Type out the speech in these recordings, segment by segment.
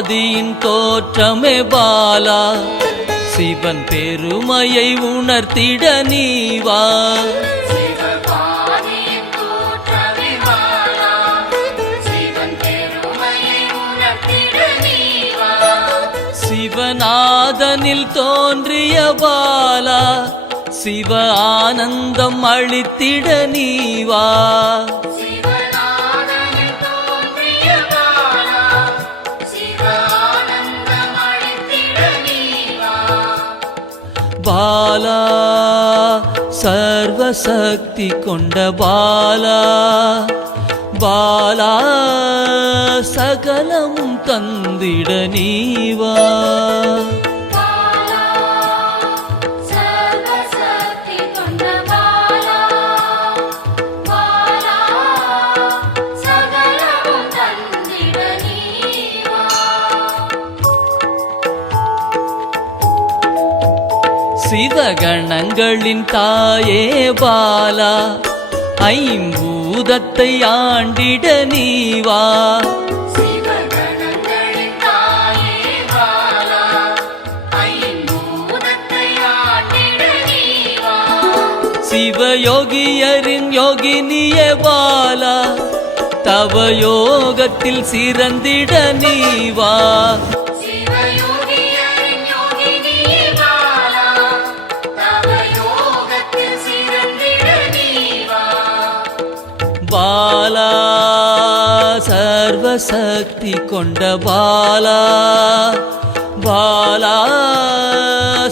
ஆதியின் தோற்றமே பாலா, சிவன் பெருமையை உணர்த்திட நீவா. சிவநாதனில் தோன்றிய பாலா, சிவ ஆனந்தம் அளித்திட நீவா. பாலா சர்வசக்தி கொண்ட பாலா, பாலா சகலமும் தந்திட நீவா. சிவகணங்களின் தாயே பாலா, ஐம்பூதத்தை ஆண்டிட நீவா. சிவயோகியரின் யோகினியே பாலா, தவ யோகத்தில் சிறந்திட நீவா. பாலா சர்வசக்தி கொண்ட பாலா, பாலா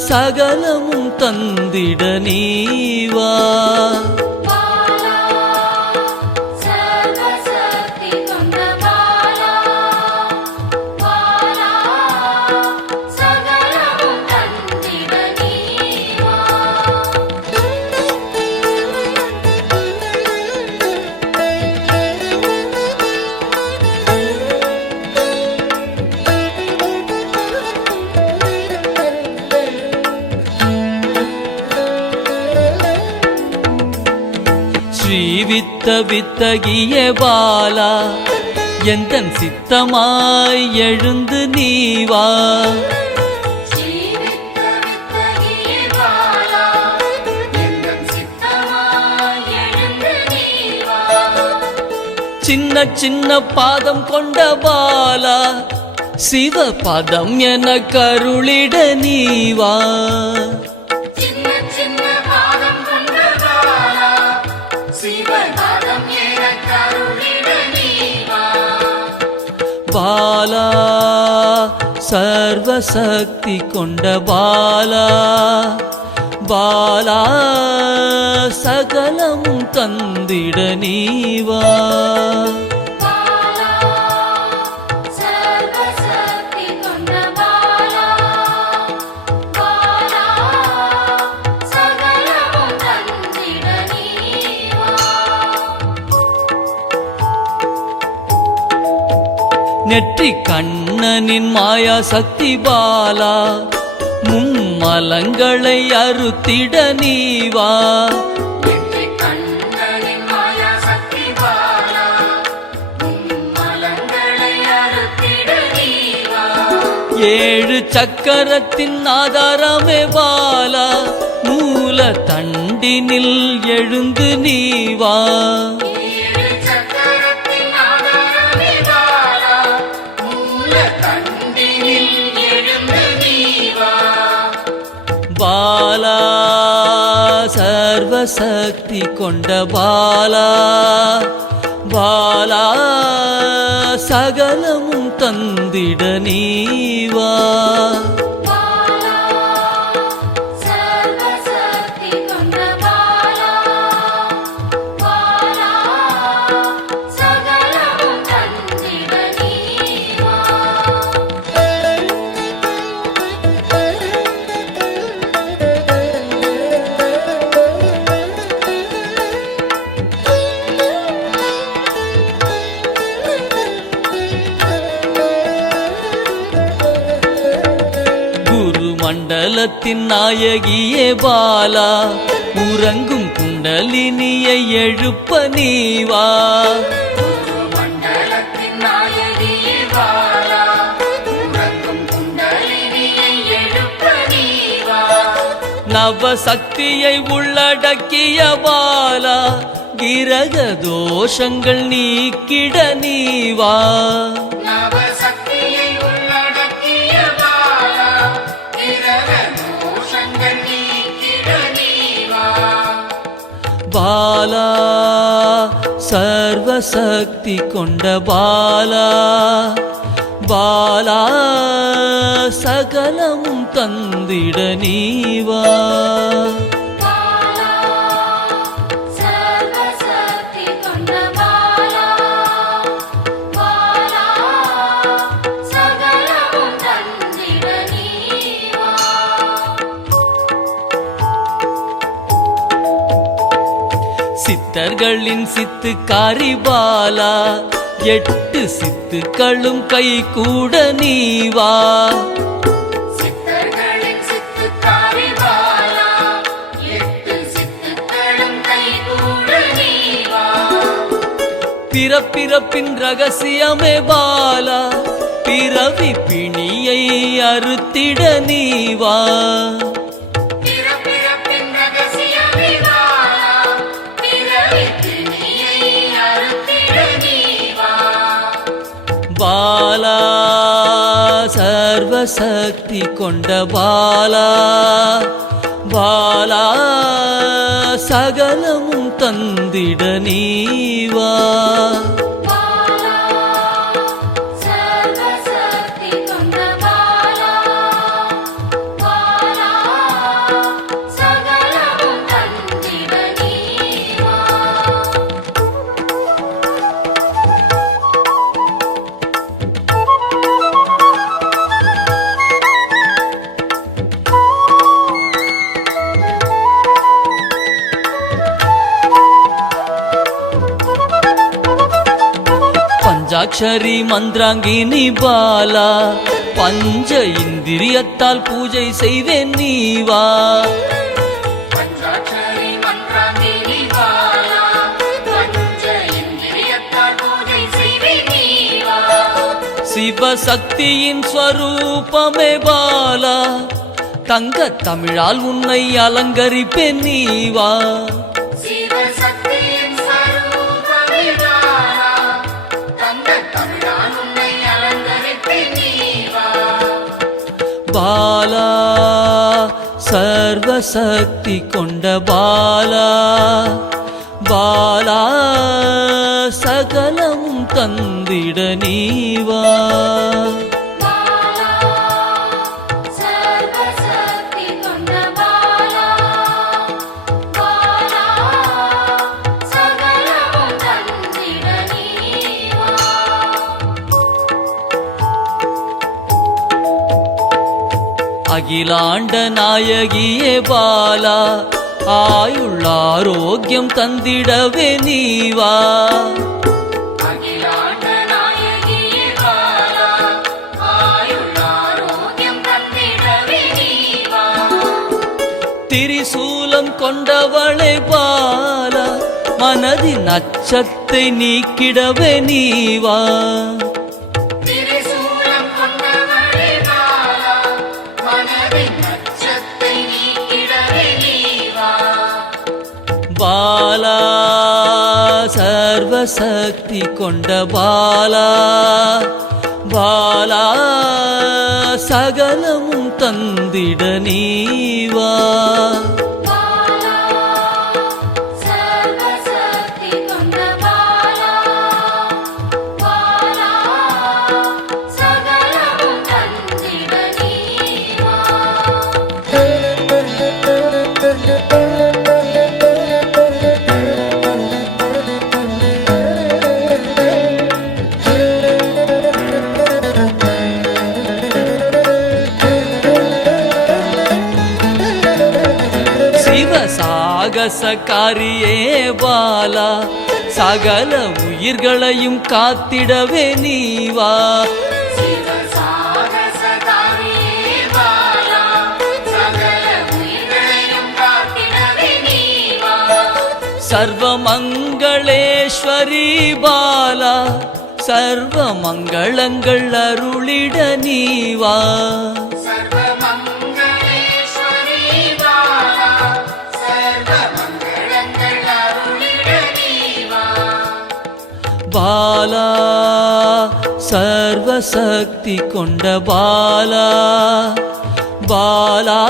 சகலமும் தந்திட நீவா. ஸ்ரீவித்த வித்தகிய பாலா, எந்தன் சித்தமாய் எழுந்து நீவா. சின்ன சின்ன பாதம் கொண்ட பாலா, சிவ பதம் என கருளிட நீவா. பாலா சர்வசக்தி கொண்ட பாலா, பாலா சகலமும் தந்திட நீவா. நெற்றி கண்ணனின் மாயா சக்தி பாலா, மும்மலங்களை அறுத்திட நீவா. ஏழு சக்கரத்தின் ஆதாரமே பாலா, மூல தண்டினில் எழுந்து நீவா. பாலா சர்வசக்தி கொண்ட பாலா, பாலா சகலமும் தந்திட நீவா. மண்டலத்தின் நாயகியே பாலா, உறங்கும் குண்டலினியை எழுப்ப நீவா. மண்டலத்தின் நாயகியே பாலா, நவசக்தியை உள்ளடக்கிய பாலா கிரக தோஷங்கள் நீக்கிட நீவா நவசக்தியை உள்ளடக்கிய பாலா கிரக தோஷங்கள் நீக்கிட நீவா பாலா சர்வசக்தி கொண்ட பாலா பாலா சகலமும் தந்திட நீவா பாலா சர்வசக்தி கொண்ட பாலா பாலா சகலமும் தந்திட நீவா சித்தர்களின் சித்துக்காரி பாலா 8 சித்துக்களும் கை கூட நீவா சித்தர்களின் சித்துக்காரி பாலா 8 சித்துக்களும் கைகூட நீவா பிறப்பிறப்பின் ரகசியமே பாலா பிறவி பிணியை அறுத்திட நீவா பிறப்பிறப்பின் ரகசியமே பாலா பிறவி பிணியை அறுத்திட நீவா பாலா சர்வசக்தி கொண்ட பாலா பாலா சகலமும் தந்திட நீவா பாலா சர்வசக்தி கொண்ட பாலா பாலா சகலமும் தந்திட நீவா பஞ்சாட்சரி மந்திராங்கினி பாலா பஞ்ச இந்திரியத்தால் பூஜை செய்வேன் நீவா பஞ்சாட்சரி மந்திராங்கினி பாலா பஞ்ச இந்திரியத்தால் பூஜை செய்வே நீவா சிவசக்தியின் ஸ்வரூபமே பாலா தங்க தமிழால் உன்னை அலங்கரிப்பேன் நீவா சிவசக்தியின் ஸ்வரூபமே பாலா தங்க தமிழால் உன்னை அலங்கரிப்பேன் நீவா பாலா சர்வசக்தி கொண்ட பாலா பாலா சகலமும் தந்திட நீவா பாலா சர்வசக்தி கொண்ட பாலா பாலா சகலமும் தந்திட நீவா அகிலாண்ட நாயகியே பாலா ஆயுள் ஆரோக்கியம் தந்திடவே நீவா அகிலாண்ட நாயகியே பாலா ஆயுள் ஆரோக்கியம் தந்திடவே நீவா திரிசூலம் கொண்டவளை பாலா மனதின் அச்சத்தை நீக்கிடவே நீவா திரிசூலம் கொண்டவளே பாலா மனதின் அச்சத்தை நீக்கிடவே நீவா பாலா சர்வசக்தி கொண்ட பாலா பாலா சகலமும் தந்திட நீவா பாலா சர்வசக்தி கொண்ட பாலா பாலா சகலமும் தந்திட நீவா சாகசக்காரியே பாலா சகல உயிர்களையும் காத்திடவே நீவா சிவசாகசகாரியே பாலா சகல உயிர்களையும் காத்திடவே நீவா சர்வமங்களேஸ்வரி பாலா சர்வ மங்களங்கள் அருளிட நீவா சர்வமங்களேஸ்வரி பாலா பாலா சர்வசக்தி கொண்ட பாலா பாலா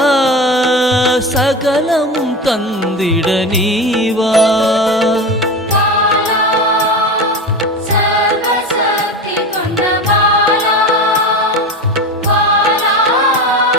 சகலமும் தந்திட நீவா